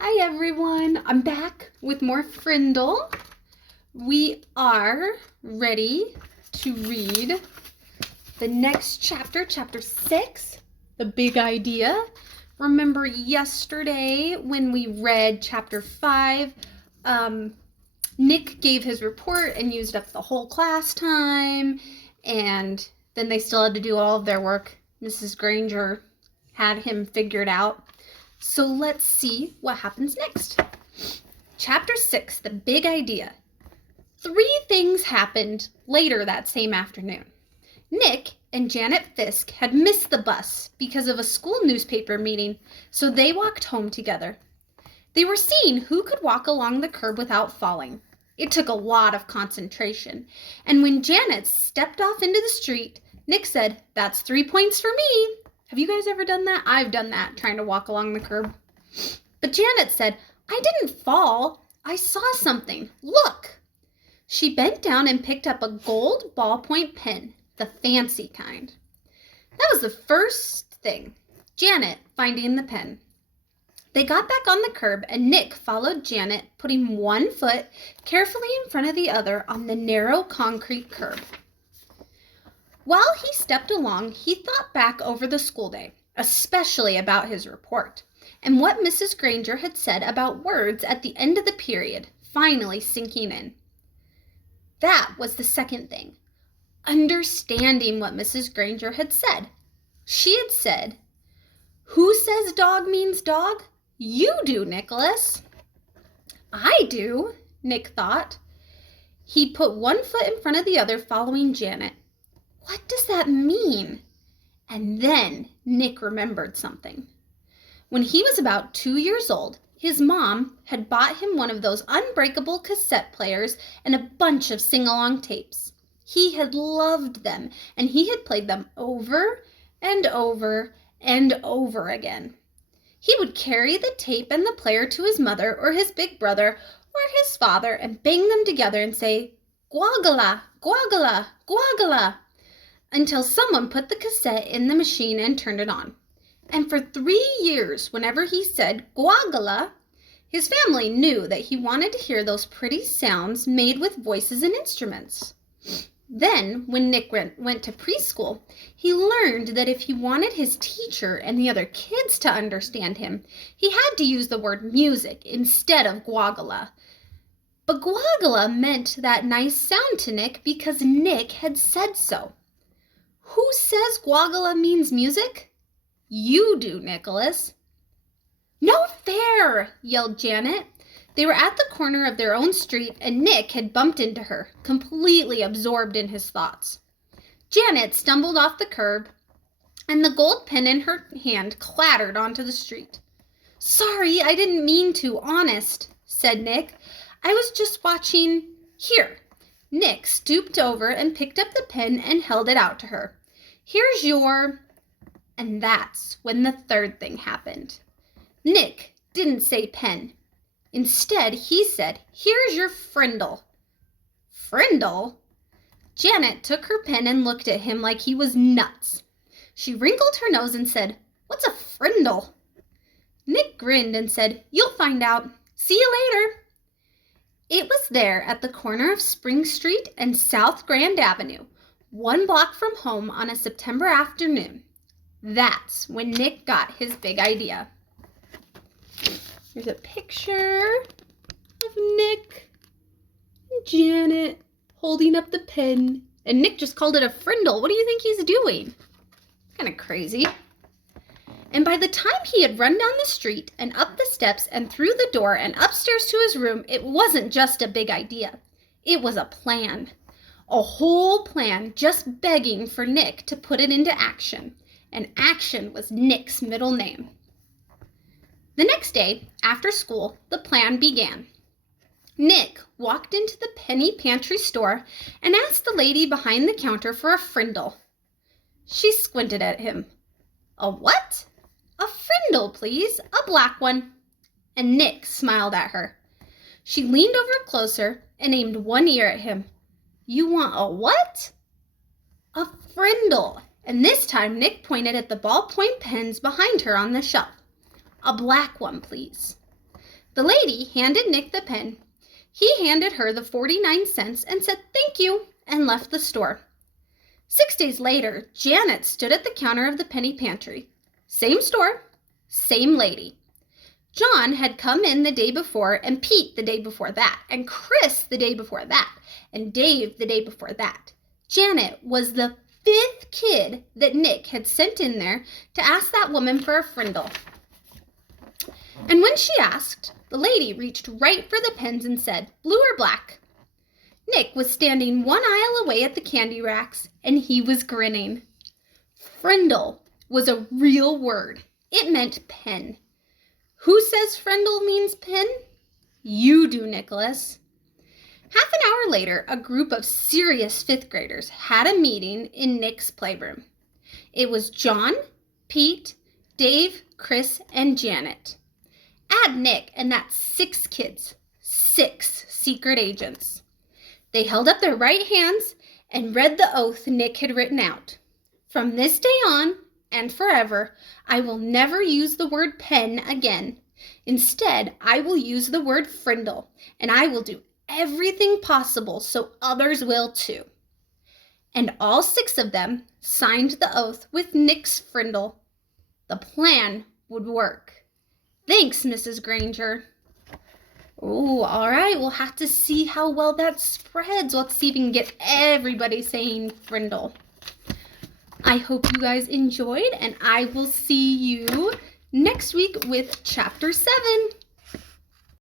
Hi everyone, I'm back with more Frindle. We are ready to read the next chapter, chapter 6, the big idea. Remember yesterday when we read chapter 5, Nick gave his report and used up the whole class time, and then they still had to do all of their work. Mrs. Granger had him figured out. So let's see what happens next. Chapter 6, the big idea. 3 things happened later that same afternoon. Nick and Janet Fisk had missed the bus because of a school newspaper meeting, so they walked home together. They were seeing who could walk along the curb without falling. It took a lot of concentration, and when Janet stepped off into the street, Nick said, "That's 3 points for me." Have you guys ever done that? I've done that, trying to walk along the curb. But Janet said, "I didn't fall. I saw something. Look." She bent down and picked up a gold ballpoint pen, the fancy kind. That was the first thing, Janet finding the pen. They got back on the curb and Nick followed Janet, putting one foot carefully in front of the other on the narrow concrete curb. While he stepped along, he thought back over the school day, especially about his report, and what Mrs. Granger had said about words at the end of the period, finally sinking in. That was the second thing, understanding what Mrs. Granger had said. She had said, "Who says dog means dog? You do, Nicholas." "I do," Nick thought. He put one foot in front of the other, following Janet. What does that mean? And then Nick remembered something. When he was about 2 years old, his mom had bought him one of those unbreakable cassette players and a bunch of sing-along tapes. He had loved them, and he had played them over and over and over again. He would carry the tape and the player to his mother or his big brother or his father and bang them together and say, "Guagala, guagala, guagala," until someone put the cassette in the machine and turned it on. And for 3 years, whenever he said "guagala," his family knew that he wanted to hear those pretty sounds made with voices and instruments. Then, when Nick went to preschool, he learned that if he wanted his teacher and the other kids to understand him, he had to use the word music instead of guagala. But guagala meant that nice sound to Nick because Nick had said so. Who says guagala means music? You do, Nicholas. "No fair!" yelled Janet. They were at the corner of their own street, and Nick had bumped into her, completely absorbed in his thoughts. Janet stumbled off the curb, and the gold pen in her hand clattered onto the street. "Sorry, I didn't mean to, honest," said Nick. "I was just watching. Here." Nick stooped over and picked up the pen and held it out to her. "Here's your..." And that's when the third thing happened. Nick didn't say pen. Instead, he said, "Here's your Frindle." Frindle? Janet took her pen and looked at him like he was nuts. She wrinkled her nose and said, "What's a Frindle?" Nick grinned and said, "You'll find out. See you later." It was there at the corner of Spring Street and South Grand Avenue, 1 block from home on a September afternoon. That's when Nick got his big idea. Here's a picture of Nick and Janet holding up the pen. And Nick just called it a Frindle. What do you think he's doing? Kind of crazy. And by the time he had run down the street and up the steps and through the door and upstairs to his room, it wasn't just a big idea. It was a plan. A whole plan just begging for Nick to put it into action. And action was Nick's middle name. The next day, after school, the plan began. Nick walked into the penny pantry store and asked the lady behind the counter for a Frindle. She squinted at him. "A what?" "A Frindle, please, a black one." And Nick smiled at her. She leaned over closer and aimed one ear at him. "You want a what?" "A Frindle." And this time Nick pointed at the ballpoint pens behind her on the shelf. "A black one, please." The lady handed Nick the pen. He handed her the 49 cents and said thank you and left the store. 6 days later, Janet stood at the counter of the penny pantry. Same store, same lady. John had come in the day before, and Pete the day before that, and Chris the day before that, and Dave the day before that. Janet was the 5th kid that Nick had sent in there to ask that woman for a Frindle. And when she asked, the lady reached right for the pens and said, blue or black? Nick was standing 1 aisle away at the candy racks, and he was grinning. Frindle was a real word. It meant pen. Who says Frindle means pen? You do, Nicholas. Half an hour later, a group of serious 5th graders had a meeting in Nick's playroom. It was John, Pete, Dave, Chris, and Janet. Add Nick, and that's 6 kids, 6 secret agents. They held up their right hands and read the oath Nick had written out. From this day on and forever, I will never use the word pen again. Instead, I will use the word Frindle, and I will do everything possible so others will too. And all 6 of them signed the oath with Nick's Frindle. The plan would work. Thanks, Mrs. Granger. Oh, all right. We'll have to see how well that spreads. Let's see if we can get everybody saying Frindle. I hope you guys enjoyed, and I will see you next week with Chapter 7.